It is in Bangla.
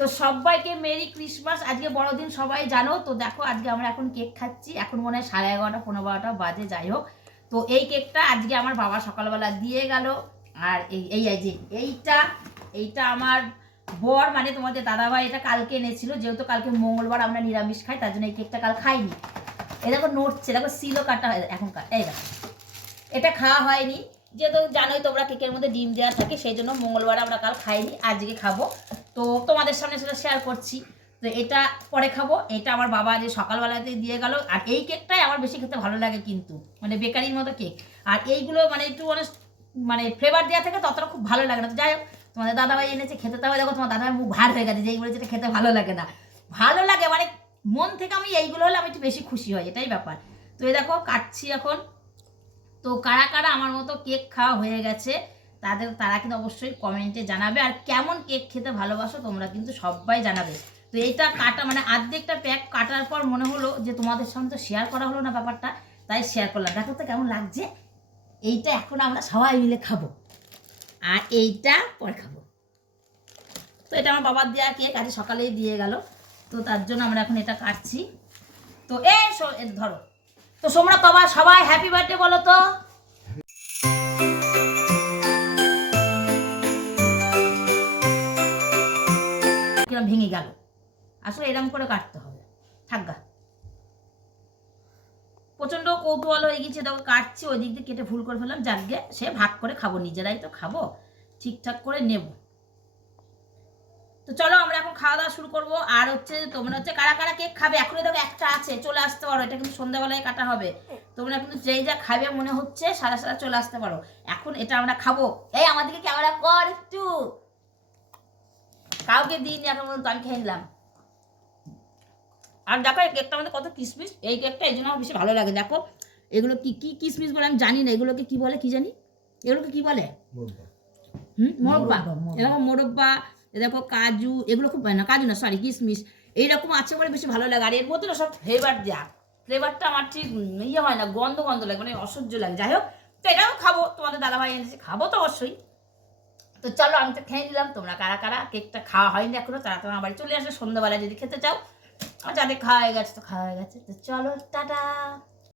তো সবাইকে মেরি ক্রিসমাস। আজকে বড়দিন সবাই জানো তো। দেখো আজকে আমরা এখন কেক খাচ্ছি, এখন মনে হয় 11:30 15:30 বাজে, যাই হোক। তো এই কেকটা আজকে আমার বাবা সকালবেলা দিয়ে গেল। আর এই যে এইটা আমার বর মানে তোমাদের দাদাভাই এটা কালকে এনেছিল, যেহেতু কালকে মঙ্গলবার আমরা নিরামিষ খাই, তার জন্য এই কেকটা কাল খাইনি। এই দেখো নড়ছে, দেখো সিলও কাটা এখনকার, এই দেখো এটা খাওয়া হয়নি, যেহেতু জানোই তোমরা কেকের মধ্যে ডিম দেওয়া থাকে, সেই জন্য মঙ্গলবার আমরা কাল খাইনি, আজকে খাবো। তো তোমাদের সামনে সেটা শেয়ার করছি। তো এটা পরে খাবো। এটা আমার বাবা যে সকালবেলাতে দিয়ে গেল। আর এই কেকটাই আমার বেশি খেতে ভালো লাগে, কিন্তু মানে বেকারির মতো কেক। আর এইগুলো মানে একটু মানে ফ্লেভার দেওয়া থাকে, ততটা খুব ভালো লাগে না। তো যাই হোক, তোমাদের দাদাভাই এনেছে, খেতে তো হবে। দেখো তোমার দাদাভাই মুখ ভার হয়ে গেছে যে এইগুলো যেটা খেতে ভালো লাগে না। ভালো লাগে মানে মন থেকে, আমি এইগুলো হলে আমি একটু বেশি খুশি হয়, এটাই ব্যাপার। তো এই দেখো কাটছি এখন। তো কারা কারা আমার মতো কেক খাওয়া হয়ে গেছে তারা কিন্তু অবশ্যই কমেন্টে জানাবে। আর কেমন কেক খেতে ভালোবাসো তোমরা কিন্তু সবাই জানাবে। তো এইটা কাটা মানে অর্ধেকটা প্যাক কাটার পর মনে হলো যে তোমাদের সঙ্গে তো শেয়ার করা হলো না ব্যাপারটা, তাই শেয়ার করলাম। দেখো তো কেমন লাগছে। এইটা এখন আমরা সবাই মিলে খাবো, আর এইটা পরে খাবো। তো এটা আমার বাবার দেওয়া কেক, আজ সকালেই দিয়ে গেল, তো তার জন্য আমরা এখন এটা কাটছি। তো ধরো। তো তোমরা সবাই হ্যাপি বার্থডে বলো তো। ভেঙে গেল, আসলে এরকম করে কাটতে হবে। থাকগা প্রচন্ড কৌতূহল হয়ে গেছে, দেখো কাটছি, ওই দিক দিয়ে কেটে ভুল করে ফেললাম। যাকে সে ভাগ করে খাবো, নিজেরাই তো খাবো, ঠিকঠাক করে নেব। তো চলো আমরা এখন খাওয়া দাওয়া শুরু করবো। আর তোমরা কারা কারা কেক খাবে, এখনই দেখো একটা আছে, চলে আসতে পারো। এটা কিন্তু সন্ধ্যাবেলায় কাটা হবে। তোমরা কিন্তু যেই যা খাবে মনে হচ্ছে সারা চলে আসতে পারো। এখন এটা আমরা খাবো। এই আমাদেরকে ক্যামেরা কর একটু, কাউকে দিইনি এখন পর্যন্ত, আমি খেয়ে নিলাম। আর দেখো এই কেকটা আমাদের কত কিসমিস, এই কেকটা এই জন্য আমার বেশি ভালো লাগে। দেখো এগুলো কি কি কিসমিস বলে আমি জানি না, এগুলোকে কি বলে কি জানি, এগুলোকে কি বলে? মোরব্বা। এরকম মোরব্বা, দেখো কাজু, এগুলো খুব না, কাজু না সরি, কিসমিস এইরকম আছে বলে বেশি ভালো লাগে। আর এর মধ্যে না সব ফ্লেভার দেওয়া, ফ্লেভারটা আমার ঠিক ইয়ে হয় না, গন্ধ লাগে, মানে অসহ্য লাগে। যাই হোক, তো এটাও খাবো, তোমাদের দাদাভাই এনেছে, খাবো তো অবশ্যই। তো চলো আমি তো খেয়ে নিলাম। তোমরা কারা কারা কেকটা খাওয়া হয়নি এখনো, তারা তোমার বাড়ি চলে আসে সন্ধ্যাবেলায় যদি খেতে চাও। আর যাদের খাওয়া হয়ে গেছে তো খাওয়া হয়ে গেছে। তো চলো টাটা।